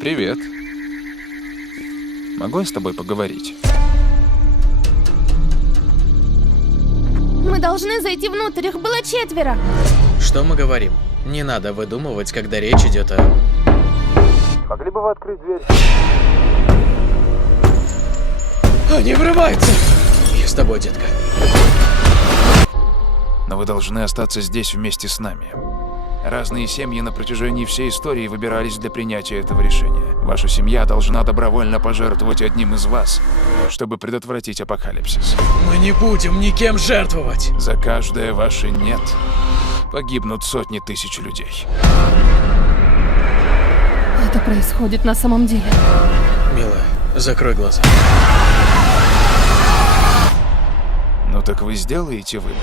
Привет. Могу я с тобой поговорить? Мы должны зайти внутрь, их было 4. Что мы говорим? Не надо выдумывать, когда речь идет о... Могли бы вы открыть дверь? Они врываются! Я с тобой, детка. Но вы должны остаться здесь вместе с нами. Разные семьи на протяжении всей истории выбирались для принятия этого решения. Ваша семья должна добровольно пожертвовать одним из вас, чтобы предотвратить апокалипсис. Мы не будем никем жертвовать! За каждое ваше «нет» погибнут сотни тысяч людей. Это происходит на самом деле. Милая, закрой глаза. Ну так вы сделаете выбор.